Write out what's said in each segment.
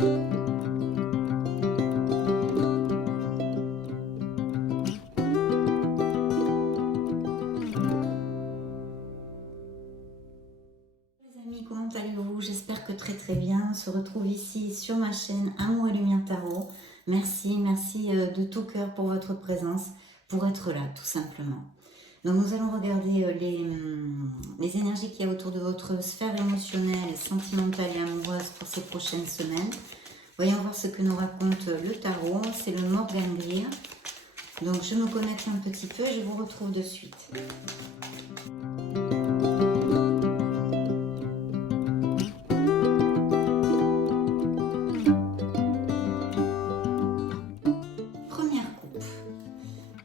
Les amis, comment allez-vous? J'espère que très très bien. On se retrouve ici sur ma chaîne Amour et Lumière Tarot. Merci de tout cœur pour votre présence, pour être là tout simplement. Donc nous allons regarder les énergies qu'il y a autour de votre sphère émotionnelle, sentimentale et amoureuse pour ces prochaines semaines. Voyons voir ce que nous raconte le tarot. C'est le Morgan Greer. Donc je me connecte un petit peu et je vous retrouve de suite. Première coupe.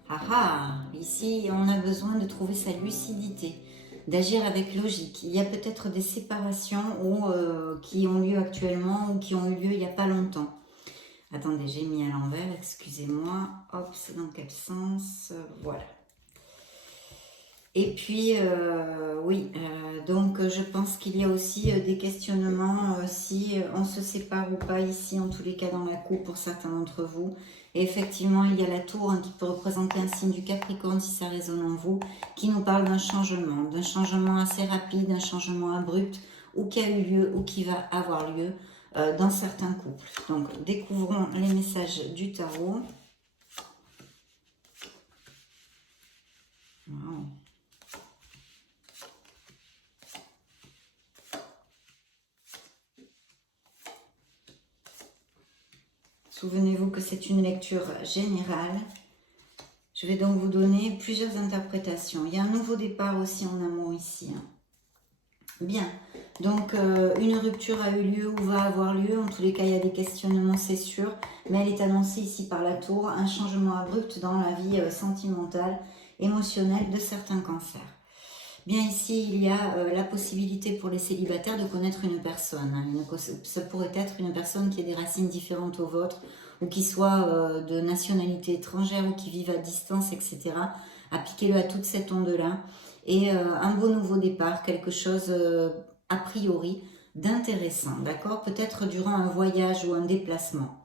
Ah ah, ici on a besoin de trouver sa lucidité, d'agir avec logique. Il y a peut-être des séparations qui ont lieu actuellement ou qui ont eu lieu il n'y a pas longtemps. Attendez, j'ai mis à l'envers, excusez-moi. Hop, c'est dans quel sens? Voilà. Et puis, donc je pense qu'il y a aussi des questionnements si on se sépare ou pas ici, en tous les cas dans la coupe pour certains d'entre vous. Et effectivement, il y a la tour qui peut représenter un signe du Capricorne si ça résonne en vous, qui nous parle d'un changement assez rapide, d'un changement abrupt, ou qui a eu lieu ou qui va avoir lieu dans certains couples. Donc, découvrons les messages du tarot. Wow. Souvenez-vous que c'est une lecture générale. Je vais donc vous donner plusieurs interprétations. Il y a un nouveau départ aussi en amour ici. Bien, donc une rupture a eu lieu ou va avoir lieu. En tous les cas, il y a des questionnements, c'est sûr. Mais elle est annoncée ici par la tour. Un changement abrupt dans la vie sentimentale, émotionnelle de certains cancers. Bien ici, il y a la possibilité pour les célibataires de connaître une personne. Ça pourrait être une personne qui ait des racines différentes aux vôtres ou qui soit de nationalité étrangère ou qui vive à distance, etc. Appliquez-le à toute cette onde-là. Et un beau nouveau départ, quelque chose a priori d'intéressant, d'accord? Peut-être durant un voyage ou un déplacement.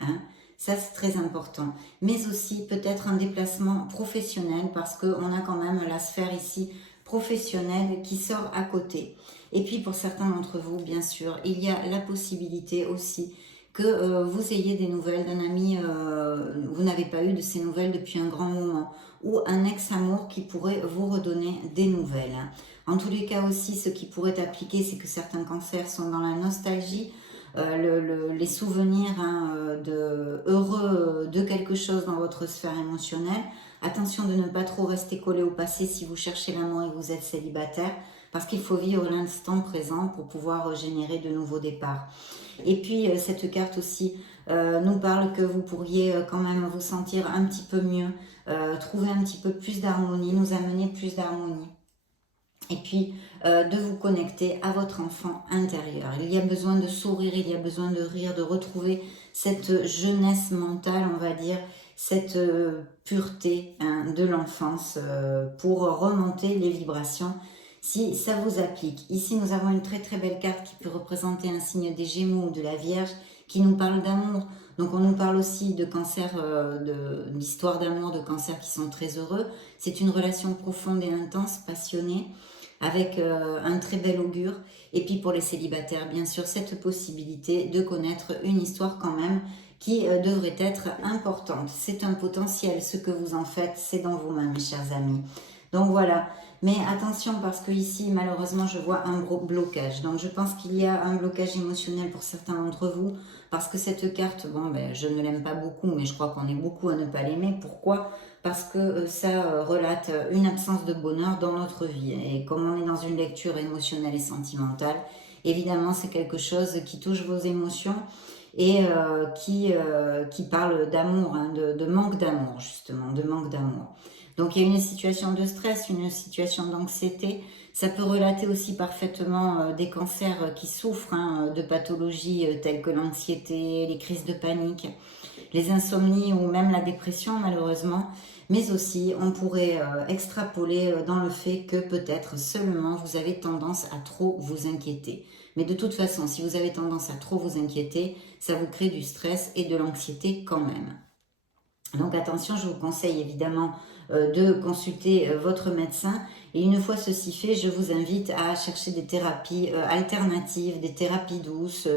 Hein? Ça, c'est très important. Mais aussi peut-être un déplacement professionnel parce qu'on a quand même la sphère ici professionnelle qui sort à côté. Et puis pour certains d'entre vous, bien sûr, il y a la possibilité aussi que vous ayez des nouvelles d'un ami, vous n'avez pas eu de ces nouvelles depuis un grand moment, ou un ex-amour qui pourrait vous redonner des nouvelles. En tous les cas aussi, ce qui pourrait appliquer, c'est que certains cancers sont dans la nostalgie, les souvenirs heureux de quelque chose dans votre sphère émotionnelle. Attention de ne pas trop rester collé au passé si vous cherchez l'amour et que vous êtes célibataire, parce qu'il faut vivre l'instant présent pour pouvoir générer de nouveaux départs. Et puis cette carte aussi nous parle que vous pourriez quand même vous sentir un petit peu mieux, trouver un petit peu plus d'harmonie, nous amener plus d'harmonie. Et puis de vous connecter à votre enfant intérieur. Il y a besoin de sourire, il y a besoin de rire, de retrouver cette jeunesse mentale, on va dire, cette pureté de l'enfance pour remonter les vibrations si ça vous applique. Ici, nous avons une très très belle carte qui peut représenter un signe des Gémeaux ou de la Vierge qui nous parle d'amour. Donc on nous parle aussi de cancer, d'histoire d'amour, de cancers qui sont très heureux. C'est une relation profonde et intense, passionnée, avec un très bel augure. Et puis pour les célibataires, bien sûr, cette possibilité de connaître une histoire quand même qui devrait être importante. C'est un potentiel, ce que vous en faites, c'est dans vos mains, mes chers amis. Donc voilà, mais attention parce que ici, malheureusement, je vois un blocage. Donc je pense qu'il y a un blocage émotionnel pour certains d'entre vous, parce que cette carte, bon, ben, je ne l'aime pas beaucoup, mais je crois qu'on est beaucoup à ne pas l'aimer. Pourquoi ? Parce que ça relate une absence de bonheur dans notre vie. Et comme on est dans une lecture émotionnelle et sentimentale, évidemment, c'est quelque chose qui touche vos émotions et qui parle d'amour, hein, de manque d'amour, justement, de manque d'amour. Donc, il y a une situation de stress, une situation d'anxiété. Ça peut relater aussi parfaitement des cancers qui souffrent de pathologies telles que l'anxiété, les crises de panique, les insomnies ou même la dépression, malheureusement. Mais aussi, on pourrait extrapoler dans le fait que peut-être seulement vous avez tendance à trop vous inquiéter. Mais de toute façon, si vous avez tendance à trop vous inquiéter, ça vous crée du stress et de l'anxiété quand même. Donc attention, je vous conseille évidemment de consulter votre médecin. Et une fois ceci fait, je vous invite à chercher des thérapies alternatives, des thérapies douces,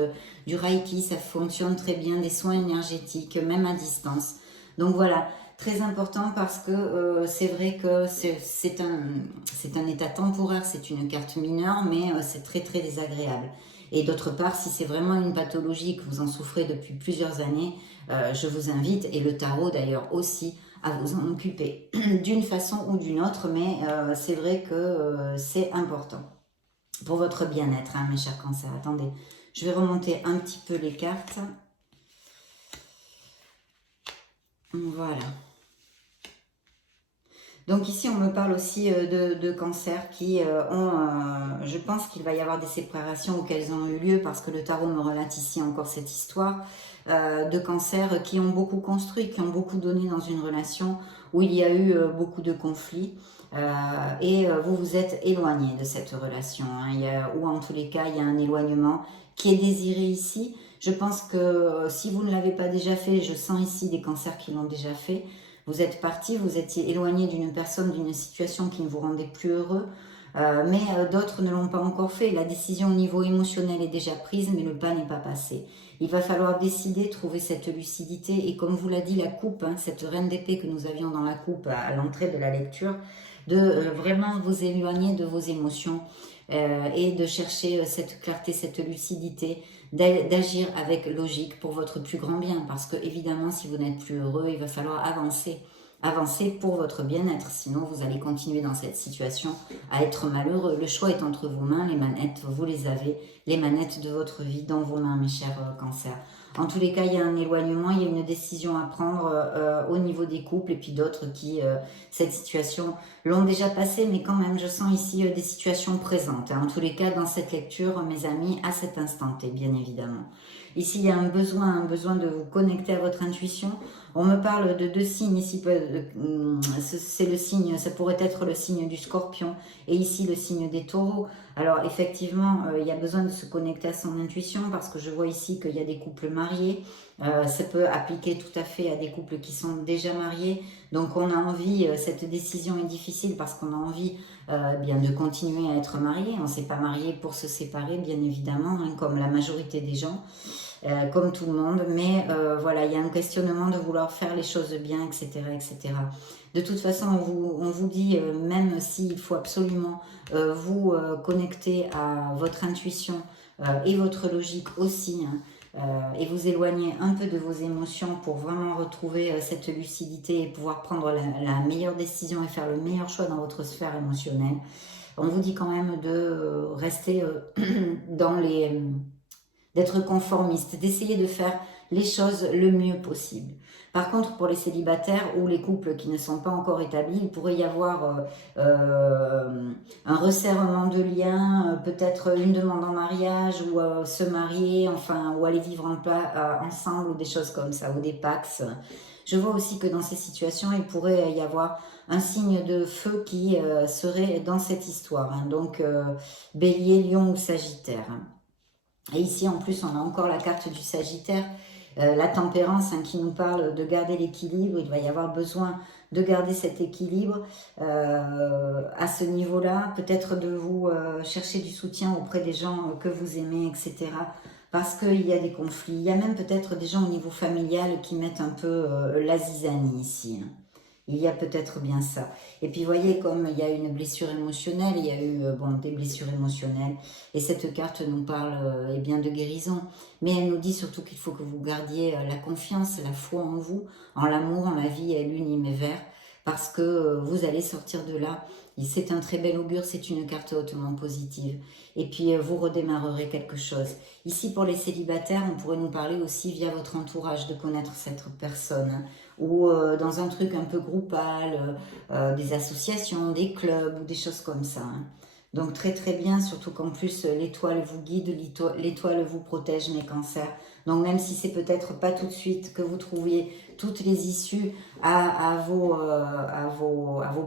du Reiki, ça fonctionne très bien, des soins énergétiques, même à distance. Donc voilà, très important parce que c'est vrai que c'est un état temporaire, c'est une carte mineure, mais c'est très très désagréable. Et d'autre part, si c'est vraiment une pathologie que vous en souffrez depuis plusieurs années, je vous invite, et le tarot d'ailleurs aussi, à vous en occuper d'une façon ou d'une autre, mais c'est vrai que c'est important pour votre bien-être, hein, mes chers cancers. Attendez, je vais remonter un petit peu les cartes. Voilà. Donc ici, on me parle aussi de cancers qui ont, je pense qu'il va y avoir des séparations auxquelles ont eu lieu parce que le tarot me relate ici encore cette histoire de cancers qui ont beaucoup construit, qui ont beaucoup donné dans une relation où il y a eu beaucoup de conflits et vous vous êtes éloigné de cette relation, hein, ou en tous les cas, il y a un éloignement qui est désiré ici. Je pense que si vous ne l'avez pas déjà fait, je sens ici des cancers qui l'ont déjà fait. Vous êtes parti, vous étiez éloigné d'une personne, d'une situation qui ne vous rendait plus heureux, mais d'autres ne l'ont pas encore fait. La décision au niveau émotionnel est déjà prise, mais le pas n'est pas passé. Il va falloir décider, trouver cette lucidité, et comme vous l'a dit la coupe, hein, cette reine d'épée que nous avions dans la coupe à l'entrée de la lecture, de vraiment vous éloigner de vos émotions et de chercher cette clarté, cette lucidité, d'agir avec logique pour votre plus grand bien. Parce que évidemment, si vous n'êtes plus heureux, il va falloir avancer. Avancer pour votre bien-être. Sinon, vous allez continuer dans cette situation à être malheureux. Le choix est entre vos mains. Les manettes, vous les avez. Les manettes de votre vie dans vos mains, mes chers cancers. En tous les cas, il y a un éloignement, il y a une décision à prendre au niveau des couples et puis d'autres qui, cette situation, l'ont déjà passé, mais quand même, je sens ici des situations présentes. Hein. En tous les cas, dans cette lecture, mes amis, à cet instant T, bien évidemment. Ici, il y a un besoin de vous connecter à votre intuition. On me parle de deux signes ici, c'est le signe, ça pourrait être le signe du scorpion et ici le signe des taureaux. Alors effectivement, il y a besoin de se connecter à son intuition parce que je vois ici qu'il y a des couples mariés. Ça peut appliquer tout à fait à des couples qui sont déjà mariés. Donc on a envie, cette décision est difficile parce qu'on a envie bien de continuer à être marié. On ne s'est pas marié pour se séparer, bien évidemment, hein, comme la majorité des gens. Comme tout le monde, mais voilà, il y a un questionnement de vouloir faire les choses bien, etc. etc. De toute façon, on vous dit, même s'il faut absolument vous connecter à votre intuition et votre logique aussi, hein, et vous éloigner un peu de vos émotions pour vraiment retrouver cette lucidité et pouvoir prendre la meilleure décision et faire le meilleur choix dans votre sphère émotionnelle. On vous dit quand même de rester dans les d'être conformiste, d'essayer de faire les choses le mieux possible. Par contre, pour les célibataires ou les couples qui ne sont pas encore établis, il pourrait y avoir un resserrement de liens, peut-être une demande en mariage ou se marier, enfin, ou aller vivre ensemble ou des choses comme ça, ou des pax. Je vois aussi que dans ces situations, il pourrait y avoir un signe de feu qui serait dans cette histoire. Hein. Donc, Bélier, Lion ou Sagittaire. Hein. Et ici, en plus, on a encore la carte du Sagittaire, la tempérance, hein, qui nous parle de garder l'équilibre. Il va y avoir besoin de garder cet équilibre à ce niveau-là. Peut-être de vous chercher du soutien auprès des gens que vous aimez, etc. Parce qu'il y a des conflits. Il y a même peut-être des gens au niveau familial qui mettent un peu la zizanie ici. Hein. Il y a peut-être bien ça. Et puis, vous voyez, comme il y a une blessure émotionnelle, il y a eu des blessures émotionnelles. Et cette carte nous parle eh bien, de guérison. Mais elle nous dit surtout qu'il faut que vous gardiez la confiance, la foi en vous, en l'amour, en la vie et l'univers. Parce que vous allez sortir de là. C'est un très bel augure, c'est une carte hautement positive. Et puis, vous redémarrerez quelque chose. Ici, pour les célibataires, on pourrait nous parler aussi via votre entourage de connaître cette personne. Hein, ou dans un truc un peu groupal, des associations, des clubs ou des choses comme ça. Hein. Donc très très bien, surtout qu'en plus l'étoile vous guide, l'étoile vous protège mes cancers. Donc même si c'est peut-être pas tout de suite que vous toutes les issues à vos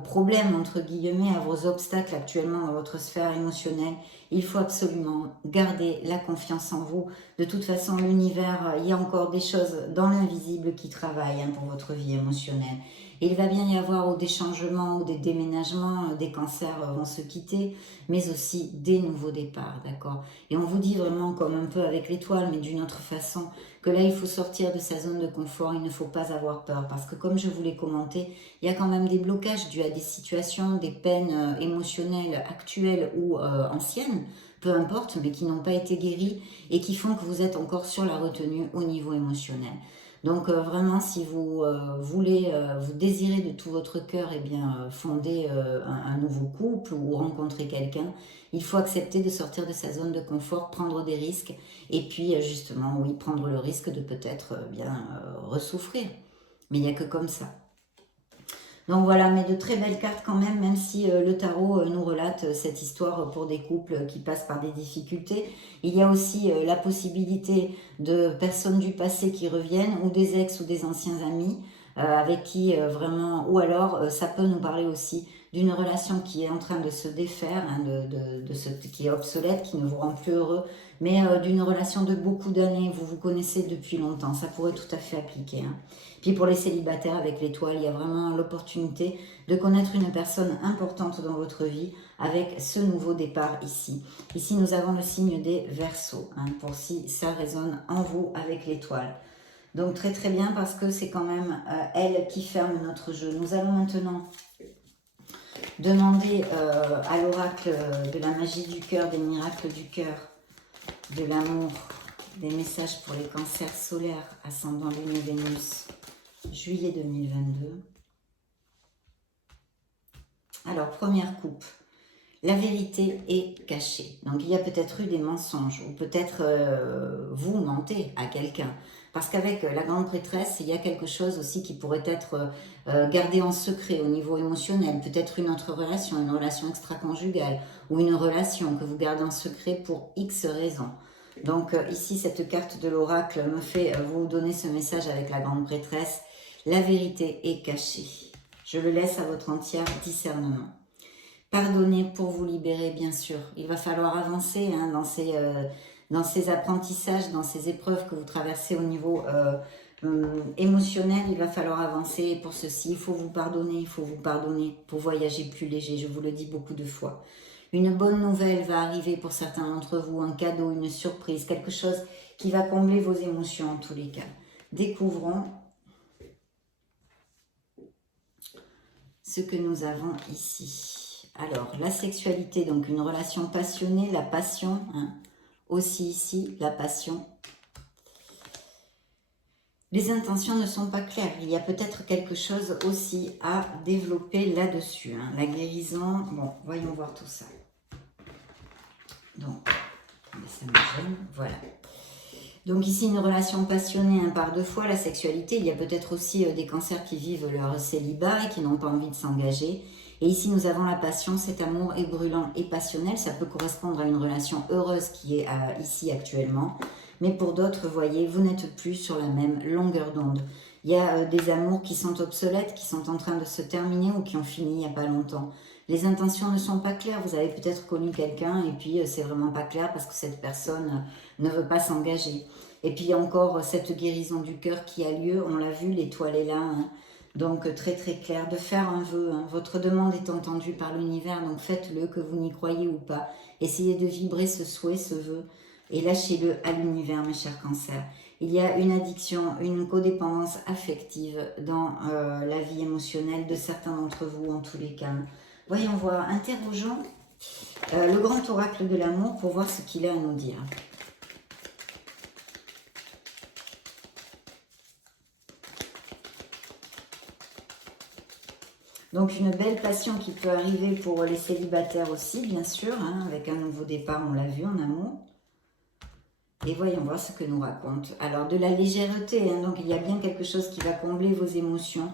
problèmes, entre guillemets, à vos obstacles actuellement dans votre sphère émotionnelle. Il faut absolument garder la confiance en vous. De toute façon, l'univers, il y a encore des choses dans l'invisible qui travaillent pour votre vie émotionnelle. Il va bien y avoir ou des changements ou des déménagements, des cancers vont se quitter, mais aussi des nouveaux départs, d'accord? Et on vous dit vraiment, comme un peu avec l'étoile, mais d'une autre façon, que là, il faut sortir de sa zone de confort, il ne faut pas avoir peur, parce que comme je vous l'ai commenté, il y a quand même des blocages dus à des situations, des peines émotionnelles actuelles ou anciennes, peu importe, mais qui n'ont pas été guéries et qui font que vous êtes encore sur la retenue au niveau émotionnel. Donc vraiment, si vous voulez, vous désirez de tout votre cœur, eh bien fonder un nouveau couple ou rencontrer quelqu'un, il faut accepter de sortir de sa zone de confort, prendre des risques et puis justement, oui, prendre le risque de peut-être bien ressouffrir. Mais il n'y a que comme ça. Donc voilà, mais de très belles cartes quand même si le tarot nous relate cette histoire pour des couples qui passent par des difficultés. Il y a aussi la possibilité de personnes du passé qui reviennent, ou des ex ou des anciens amis, avec qui vraiment, ou alors ça peut nous parler aussi d'une relation qui est en train de se défaire, qui est obsolète, qui ne vous rend plus heureux, mais d'une relation de beaucoup d'années, vous vous connaissez depuis longtemps, ça pourrait tout à fait appliquer. Puis pour les célibataires avec l'étoile, il y a vraiment l'opportunité de connaître une personne importante dans votre vie avec ce nouveau départ ici. Ici, nous avons le signe des Verseaux, pour si ça résonne en vous avec l'étoile. Donc très très bien parce que c'est quand même elle qui ferme notre jeu. Nous allons maintenant demander à l'oracle de la magie du cœur, des miracles du cœur, de l'amour, des messages pour les cancers solaires, ascendant Lune et Vénus, juillet 2022. Alors, première coupe. La vérité est cachée. Donc, il y a peut-être eu des mensonges ou peut-être vous mentez à quelqu'un. Parce qu'avec la grande prêtresse, il y a quelque chose aussi qui pourrait être gardé en secret au niveau émotionnel. Peut-être une autre relation, une relation extra-conjugale ou une relation que vous gardez en secret pour X raisons. Donc ici, cette carte de l'oracle me fait vous donner ce message avec la grande prêtresse. La vérité est cachée. Je le laisse à votre entier discernement. Pardonnez pour vous libérer, bien sûr. Il va falloir avancer dans ces apprentissages, dans ces épreuves que vous traversez au niveau émotionnel. Il va falloir avancer. Pour ceci, il faut vous pardonner pour voyager plus léger. Je vous le dis beaucoup de fois. Une bonne nouvelle va arriver pour certains d'entre vous, un cadeau, une surprise, quelque chose qui va combler vos émotions en tous les cas. Découvrons ce que nous avons ici. Alors, la sexualité, donc une relation passionnée, la passion, aussi ici, la passion. Les intentions ne sont pas claires, il y a peut-être quelque chose aussi à développer là-dessus. La guérison, bon, voyons voir tout ça. Donc, ça me gêne, voilà. Donc ici, une relation passionnée par deux fois, la sexualité. Il y a peut-être aussi des cancers qui vivent leur célibat et qui n'ont pas envie de s'engager. Et ici, nous avons la passion, cet amour est brûlant et passionnel. Ça peut correspondre à une relation heureuse qui est ici actuellement. Mais pour d'autres, voyez, vous n'êtes plus sur la même longueur d'onde. Il y a des amours qui sont obsolètes, qui sont en train de se terminer ou qui ont fini il n'y a pas longtemps. Les intentions ne sont pas claires. Vous avez peut-être connu quelqu'un et puis c'est vraiment pas clair parce que cette personne ne veut pas s'engager. Et puis il y a encore cette guérison du cœur qui a lieu. On l'a vu, l'étoile est là. Donc très très clair, de faire un vœu. Votre demande est entendue par l'univers, donc faites-le, que vous n'y croyez ou pas. Essayez de vibrer ce souhait, ce vœu, et lâchez-le à l'univers, mes chers cancers. Il y a une addiction, une codépendance affective dans la vie émotionnelle de certains d'entre vous, en tous les cas. Voyons voir, interrogeons le grand oracle de l'amour pour voir ce qu'il a à nous dire. Donc une belle passion qui peut arriver pour les célibataires aussi, bien sûr, avec un nouveau départ, on l'a vu en amour. Et voyons voir ce que nous raconte. Alors de la légèreté, donc il y a bien quelque chose qui va combler vos émotions.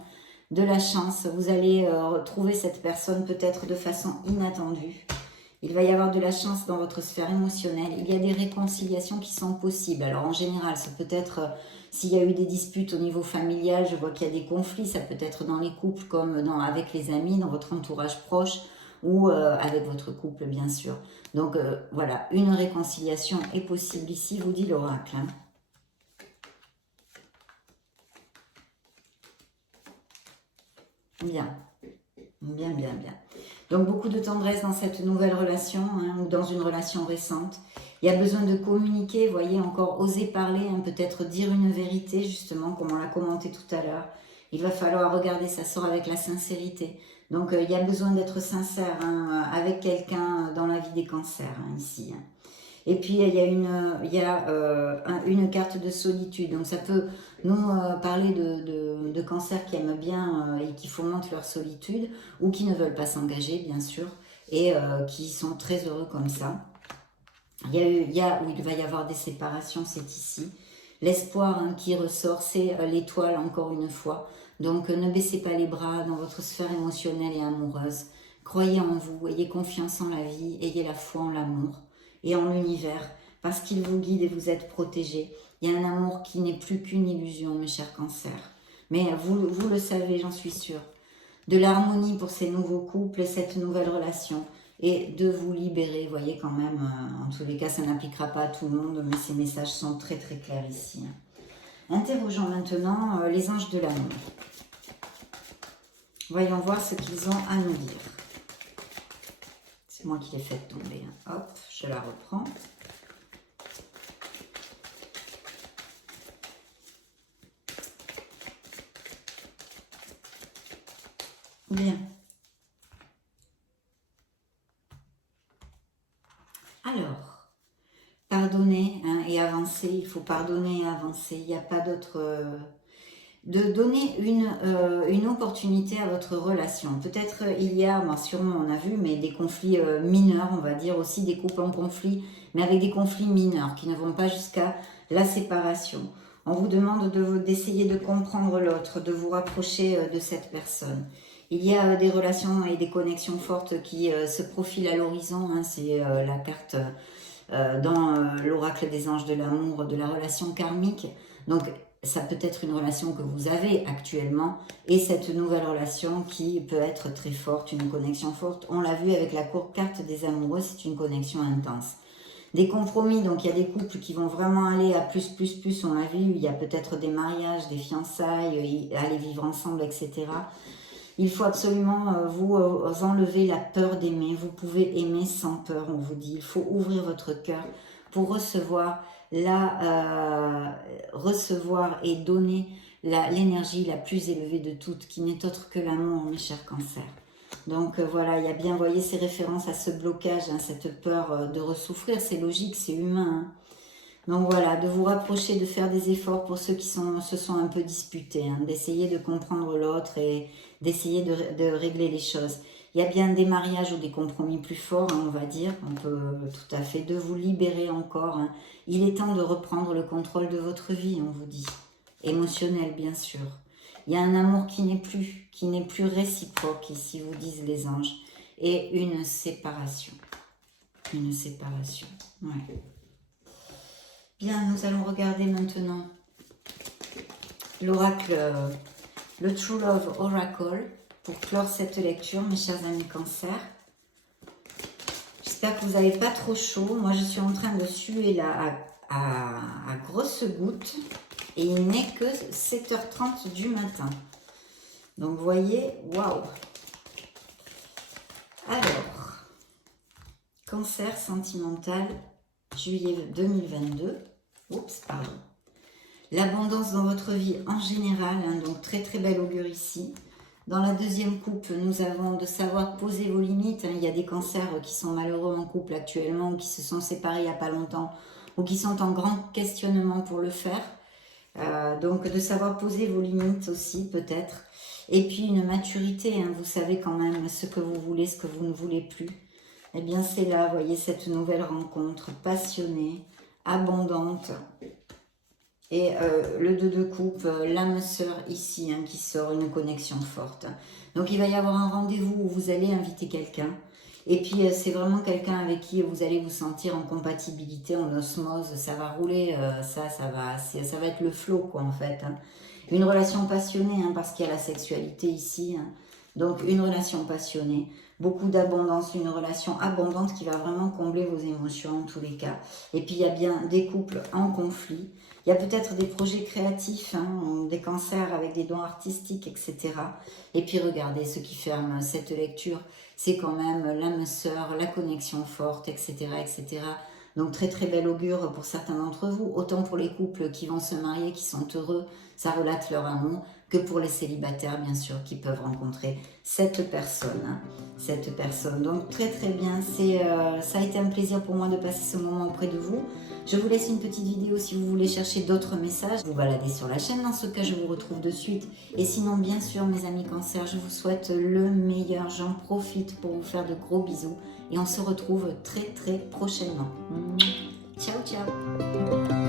De la chance, vous allez retrouver cette personne peut-être de façon inattendue. Il va y avoir de la chance dans votre sphère émotionnelle. Il y a des réconciliations qui sont possibles. Alors en général, ça peut être, s'il y a eu des disputes au niveau familial, je vois qu'il y a des conflits. Ça peut être dans les couples comme avec les amis, dans votre entourage proche ou avec votre couple, bien sûr. Donc voilà, une réconciliation est possible ici, vous dit l'oracle. Hein. Bien. Bien, bien, bien. Donc, beaucoup de tendresse dans cette nouvelle relation, hein, ou dans une relation récente. Il y a besoin de communiquer, vous voyez, encore oser parler, hein, peut-être dire une vérité, justement, comme on l'a commenté tout à l'heure. Il va falloir regarder, ça sort avec la sincérité. Donc, il y a besoin d'être sincère hein, avec quelqu'un dans la vie des cancers, hein, ici. Hein. Et puis, il y a une carte de solitude. Donc, ça peut nous parler de cancers qui aiment bien et qui fomentent leur solitude ou qui ne veulent pas s'engager, bien sûr, et qui sont très heureux comme ça. Où il va y avoir des séparations, c'est ici. L'espoir hein, qui ressort, c'est l'étoile, encore une fois. Donc, ne baissez pas les bras dans votre sphère émotionnelle et amoureuse. Croyez en vous, ayez confiance en la vie, ayez la foi en l'amour et en l'univers, parce qu'il vous guide et vous êtes protégé. Il y a un amour qui n'est plus qu'une illusion, mes chers cancers. Mais vous le savez, j'en suis sûre. De l'harmonie pour ces nouveaux couples et cette nouvelle relation. Et de vous libérer, vous voyez quand même, en tous les cas, ça n'appliquera pas à tout le monde, mais ces messages sont très très clairs ici. Interrogeons maintenant les anges de l'amour. Voyons voir ce qu'ils ont à nous dire. C'est moi qui l'ai fait tomber. Hein. Hop, je la reprends. Bien. Alors, pardonner hein, et avancer. Il faut pardonner et avancer. Il n'y a pas d'autre... de donner une opportunité à votre relation. Peut-être il y a, bon, sûrement on a vu, mais des conflits mineurs, on va dire aussi des couples en conflit, mais avec des conflits mineurs qui ne vont pas jusqu'à la séparation. On vous demande d'essayer de comprendre l'autre, de vous rapprocher de cette personne. Il y a des relations et des connexions fortes qui se profilent à l'horizon, hein, c'est la carte dans l'oracle des anges de l'amour, de la relation karmique. Donc, ça peut être une relation que vous avez actuellement et cette nouvelle relation qui peut être très forte, une connexion forte. On l'a vu avec la carte des amoureux, c'est une connexion intense. Des compromis, donc il y a des couples qui vont vraiment aller à plus, on l'a vu, il y a peut-être des mariages, des fiançailles, aller vivre ensemble, etc. Il faut absolument vous enlever la peur d'aimer. Vous pouvez aimer sans peur, on vous dit. Il faut ouvrir votre cœur pour recevoir et donner l'énergie la plus élevée de toutes, qui n'est autre que l'amour, mes chers cancers. Donc voilà, il y a bien, voyez, ces références à ce blocage, hein, cette peur de ressouffrir, c'est logique, c'est humain. Hein. Donc voilà, de vous rapprocher, de faire des efforts pour ceux qui se sont un peu disputés, hein, d'essayer de comprendre l'autre et d'essayer de régler les choses. Il y a bien des mariages ou des compromis plus forts, hein, on va dire, on peut tout à fait, de vous libérer encore. Hein. Il est temps de reprendre le contrôle de votre vie, on vous dit, émotionnel bien sûr. Il y a un amour qui n'est plus réciproque, ici vous disent les anges, et une séparation. Une séparation, ouais. Bien, nous allons regarder maintenant l'oracle, le True Love Oracle, pour clore cette lecture, mes chers amis cancers. J'espère que vous n'avez pas trop chaud. Moi, je suis en train de suer là à grosses gouttes. Et il n'est que 7h30 du matin. Donc, vous voyez, waouh. Alors, cancer sentimental, juillet 2022. Oups, pardon. L'abondance dans votre vie en général, hein, donc très très belle augure ici. Dans la deuxième coupe, nous avons de savoir poser vos limites. Hein. Il y a des cancers qui sont malheureux en couple actuellement, ou qui se sont séparés il n'y a pas longtemps, ou qui sont en grand questionnement pour le faire. Donc de savoir poser vos limites aussi peut-être. Et puis une maturité, hein, vous savez quand même ce que vous voulez, ce que vous ne voulez plus. Eh bien c'est là, vous voyez, cette nouvelle rencontre passionnée, abondante. Et le 2 de coupe, l'âme sœur ici, hein, qui sort, une connexion forte. Donc il va y avoir un rendez-vous où vous allez inviter quelqu'un. Et puis, c'est vraiment quelqu'un avec qui vous allez vous sentir en compatibilité, en osmose. Ça va rouler, ça va être le flow, quoi, en fait. Hein. Une relation passionnée, hein, parce qu'il y a la sexualité ici. Hein. Donc, une relation passionnée. Beaucoup d'abondance, une relation abondante qui va vraiment combler vos émotions, en tous les cas. Et puis, il y a bien des couples en conflit. Il y a peut-être des projets créatifs, hein, des cancers avec des dons artistiques, etc. Et puis, regardez, ce qui ferme cette lecture, c'est quand même l'âme sœur, la connexion forte, etc., etc. Donc très très bel augure pour certains d'entre vous, autant pour les couples qui vont se marier, qui sont heureux, ça relate leur amour, que pour les célibataires bien sûr, qui peuvent rencontrer cette personne. Hein, cette personne. Donc très très bien, ça a été un plaisir pour moi de passer ce moment auprès de vous. Je vous laisse une petite vidéo si vous voulez chercher d'autres messages. Vous baladez sur la chaîne, dans ce cas je vous retrouve de suite. Et sinon bien sûr mes amis cancer, je vous souhaite le meilleur. J'en profite pour vous faire de gros bisous. Et on se retrouve très très prochainement. Ciao ciao.